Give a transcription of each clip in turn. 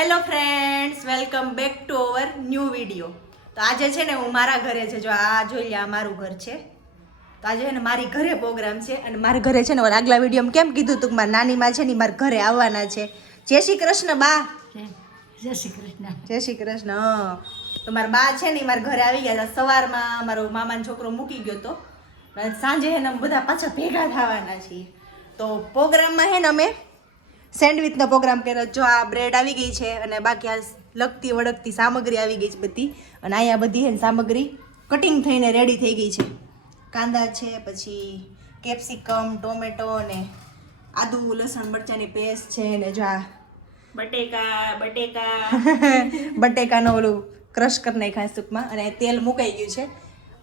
Hello friends, welcome back to our new video. તો આજે છે ને હું મારા ઘરે છે. જો આ જોઈ લે, આ મારું ઘર છે. તો આજે છે ને મારી ઘરે પ્રોગ્રામ છે અને મારા ઘરે છે ને આગલા વિડીયોમાં કેમ કીધું તું કે મારા નાનીમાં છે ને મારા ઘરે આવવાના છે. જય શ્રી કૃષ્ણ બા. જય શ્રી કૃષ્ણ. જય શ્રી કૃષ્ણ. તો મારા બા છે ને મારા ઘરે આવી ગયા હતા. સવારમાં મારો મામાનો છોકરો મૂકી ગયો તો સાંજે છે ને બધા પાછા ભેગા થવાના છીએ. તો પ્રોગ્રામમાં છે ને અમે સેન્ડવિચનો પ્રોગ્રામ કર્યો. જો આ બ્રેડ આવી ગઈ છે અને બાકી આ લગતી વળગતી સામગ્રી આવી ગઈ છે બધી. અને અહીંયા બધી છે ને સામગ્રી કટિંગ થઈને રેડી થઈ ગઈ છે. કાંદા છે, પછી કેપ્સિકમ, ટોમેટો અને આદુ લસણ મરચાંની પેસ્ટ છે ને જો આ બટેકાનો ઓલું ક્રશ કરી નાખ્યા સૂપમાં અને તેલ મુકાઈ ગયું છે.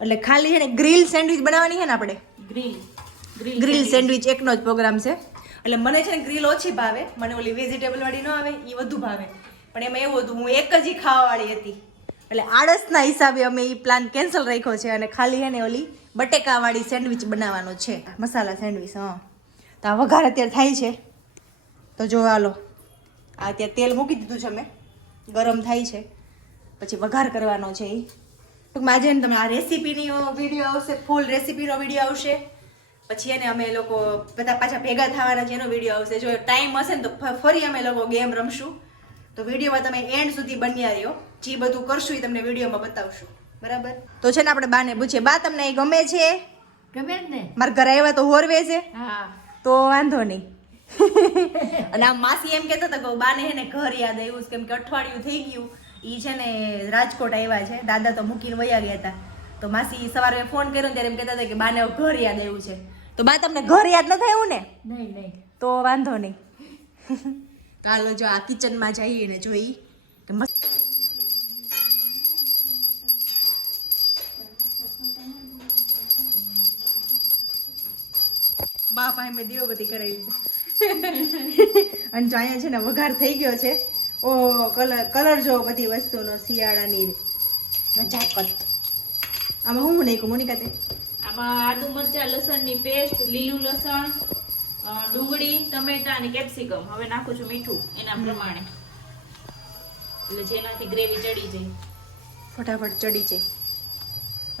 એટલે ખાલી છે ને ગ્રીલ સેન્ડવિચ બનાવવાની છે ને આપણે ગ્રીલ સેન્ડવિચ એકનો જ પ્રોગ્રામ છે. એટલે મને છે ને ગ્રીલ ઓછી ભાવે, મને ઓલી વેજીટેબલ વાળી ન આવે એ વધુ ભાવે. પણ એમાં એવું હતું હું એક જ ખાવાવાળી હતી એટલે આળસના હિસાબે અમે એ પ્લાન કેન્સલ રાખ્યો છે અને ખાલી છે ને ઓલી બટેકાવાળી સેન્ડવિચ બનાવવાનો છે, મસાલા સેન્ડવિચ. હા, તો આ વઘાર અત્યારે થાય છે. તો જો હાલો, આ અત્યારે તેલ મૂકી દીધું છે અમે, ગરમ થાય છે, પછી વઘાર કરવાનો છે. એ ટૂંકમાં આજે ને તમે આ રેસીપીની વિડીયો આવશે, ફૂલ રેસીપીનો વિડીયો આવશે. પછી એને અમે લોકો બધા પાછા ભેગા થવાના છે એનો વિડીયો આવશે. જો ટાઈમ હશે ને તો ફરી અમે લોકો ગેમ રમશું. તો વિડીયોમાં તમે એન્ડ સુધી બન્યા રહ્યો. જે બધું કરશું એ તમને વિડીયોમાં બતાવશું, બરાબર? તો છે ને આપણે બાને પૂછીએ, બા તમને એ ગમે છે? ગમે જ ને. મારા ઘરે આવ્યા તો હોરવે છે? હા. તો વાંધો નહીં. અને આ માસી એમ કહેતા હતા કે બાને હે ને ઘર યાદ આવ્યું છે, કેમ કે અઠવાડિયું થઈ ગયું એ છે ને રાજકોટ આવ્યા છે. દાદા તો મૂકીને વયા ગયા હતા. તો માસી સવારે ફોન કર્યો ત્યારે એમ કહેતા હતા કે બાને ઘર યાદ આવ્યું છે. તો બા તમને ઘર યાદ ન થયું ને? નહીં. તો વાંધો નહીં. ચાલો જો આ કિચનમાં જઈએ ને જોઈ કે મસ્ત બા ભાઈ મેં દીવબત્તી કરાવી અને જો અહીંયા છે ને વઘાર થઈ ગયો છે. ઓ કલર જો બધી વસ્તુનો શિયાળાની નજાકત. આમાં હું નાખ્યું મોનિકા તે? આમાં આદુ મરચાં લસણની પેસ્ટ, લીલું લસણ, ડુંગળી, ટમેટા અને કેપ્સિકમ. હવે નાખું છું મીઠું એના પ્રમાણે, એટલે જેનાથી ગ્રેવી ચડી જાય, ફટાફટ ચડી જાય.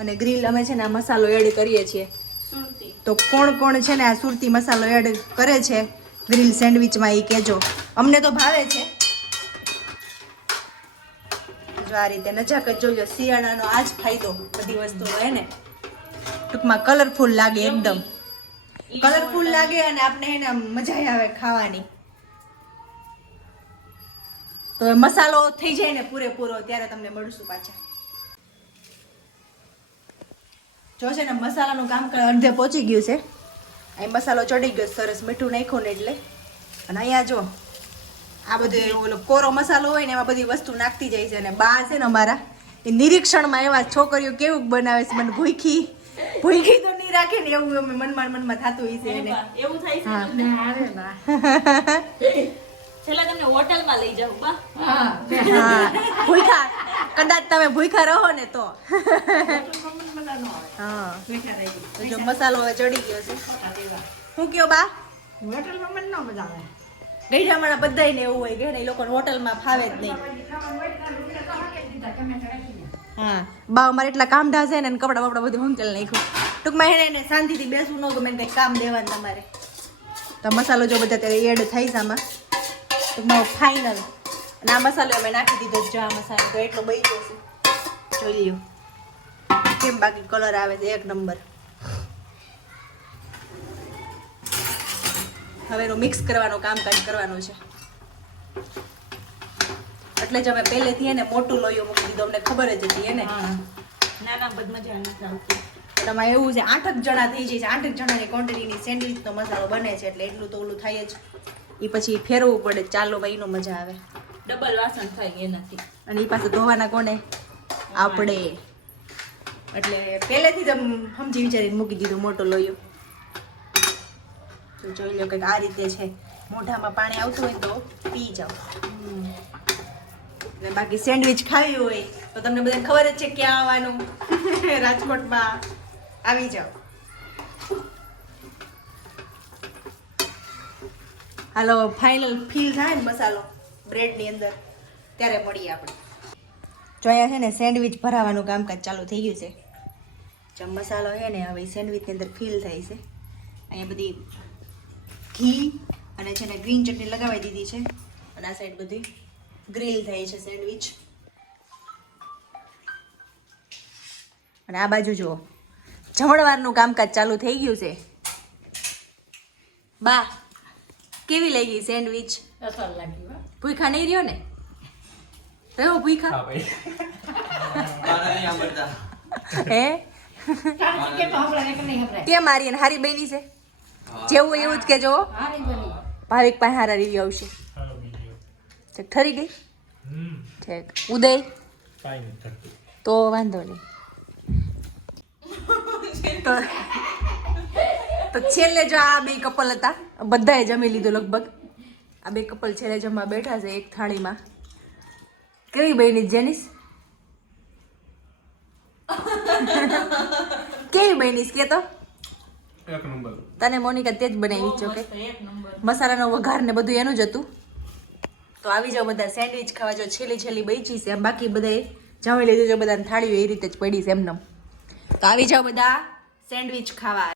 અને ગ્રીલ અમે છે ને આ મસાલો એડ કરીએ છીએ. સુરતી. તો કોણ કોણ છે ને આ સુરતી મસાલો એડ કરે છે ગ્રીલ સેન્ડવિચમાં એ કહેજો. અમને તો ભાવે છે. જો આ રીતે નજાકત જોજો. શિયાળાનો આ જ ફાયદો બધી વસ્તુનો હે ને. ટૂંકમાં કલરફુલ લાગે, એકદમ કલરફુલ લાગે અને આપણે એને મજા આવે ખાવાની. તો મસાલો થઈ જાય ને પૂરેપૂરો ત્યારે તમને મળશું પાછા. જો છે ને મસાલાનું કામ અડધે પહોંચી ગયું છે. અહીં મસાલો ચડી ગયો સરસ, મીઠું નાખ્યું ને એટલે. અને અહીંયા જો આ બધું ઓલો કોરો મસાલો હોય ને એમાં બધી વસ્તુ નાખતી જાય છે. અને બા છે ને અમારા એ નિરીક્ષણમાં એવા છોકરીઓ કેવું બનાવે છે, મને ભૂખી તો નહીં રાખે ને એવું અમે મનમાં થતું હોય છે એને. એવું થાય છે. ના આવે બા. છેલ્લા તમને હોટલમાં લઈ જાઉં બા. હા, ભૂખા કદાચ તમે ભૂખા રહો ને તો. હા, તો જો મસાલો હવે ચડી ગયો છે. શું કયો બા? હોટલમાં મને ન મજા આવે. ગઈઢામાં બધાયને એવું હોય કે એ લોકોને હોટલમાં ફાવે જ નહીં. હા, બા અમારે એટલા કામઢા છે ને કપડા બપડા બધું હંકેલ નાખ્યું. ટૂંકમાં એને શાંતિથી બેસવું ન ગમે, કંઈક કામ દેવાનું તમારે. તો મસાલો જો બધા ત્યારે એડ થાય છે આમાં. ટૂંકમાં ફાઇનલ. અને આ મસાલો અમે નાખી દીધો. જો આ મસાલો તો એટલો બળી ગયો છે, જોઈ લ્યો કેમ બાકી કલર આવે છે એક નંબર. હવે એનું મિક્સ કરવાનું કામકાજ કરવાનું છે. એટલે જ અમે પહેલેથી એને મોટું લોહીઓ મૂકી દીધું, અમને ખબર જ હતી એને. નાના બધ મજા નથી આવતી. તમારે એવું છે 8 જણા થઈ જાય છે. 8 જણાની ક્વોન્ટિટીની સેન્ડવિચનો મસાલો બને છે એટલે એટલું તો ઓલું થાય જ. એ પછી ફેરવવું પડે. ચાલો ભાઈ, એનો મજા આવે. ડબલ વાસણ થાય એનાથી. અને એ પાસે ધોવાના કોને? આપણે. એટલે પહેલેથી જ સમજી વિચારીને મૂકી દીધું મોટું લોહીઓ. તો જોઈ લો કંઈક આ રીતે છે. મોઢામાં પાણી આવતું હોય તો પી જાઓ. ને બાકી સેન્ડવિચ ખાવી હોય તો તમને બધાને ખબર જ છે ક્યાં આવવાનું. રાજકોટમાં આવી જાઓ. હાલો ફાઇનલ ફીલ થાય ને મસાલો બ્રેડની અંદર ત્યારે મળીએ આપણે. જો અહીંયા છે ને સેન્ડવિચ ભરાવાનું કામકાજ ચાલુ થઈ ગયું છે. જે મસાલો છે ને હવે સેન્ડવિચની અંદર ફિલ થાય છે. અહીંયા બધી ઘી અને છે ને ગ્રીન ચટણી લગાવી દીધી છે અને આ સાઈડ બધી ગ્રીલ થાય છે સેન્ડવિચ. અને આ બાજુ જુઓ જમણવારનું કામકાજ ચાલુ થઈ ગયું છે. બા કેવી લાગી સેન્ડવિચ? અસર લાગી હો. ભૂખા નહીં રહ્યો ને? રહ્યો ભૂખા? હે તારે કે તો હમણાં એક નહીં હમણાં. કેમ મારી અને હારી બની છે? જેવું હોય એવું જ કેજો. હારી બની. ભાવિક પાસે હારા રિવ્યુ આવશે. ઠીક ઠરી ગઈ? ઠીક. ઉદય તો વાંધો નહીં. તો છેલ્લે જો આ બે કપલ હતા, બધાએ જમી લીધું લગભગ. આ બે કપલ છેલ્લે જમવા બેઠા છે એક થાળીમાં. કેવી બની જેનિસ? કેવી બની કે તો? એક નંબર. તને મોનિકા તે જ બનાવી છો કે? એક નંબર. મસાલાનો વઘાર ને બધું એનું જ હતું. તો આવી જાઓ બધા સેન્ડવિચ ખાવા. જો છેલ્લી બચી છે, બાકી બધાએ જમી લીધું છે. બધાને થાળીઓ એ રીતે જ પડી છે એમને. તો આવી જાઓ બધા સેન્ડવિચ ખાવા.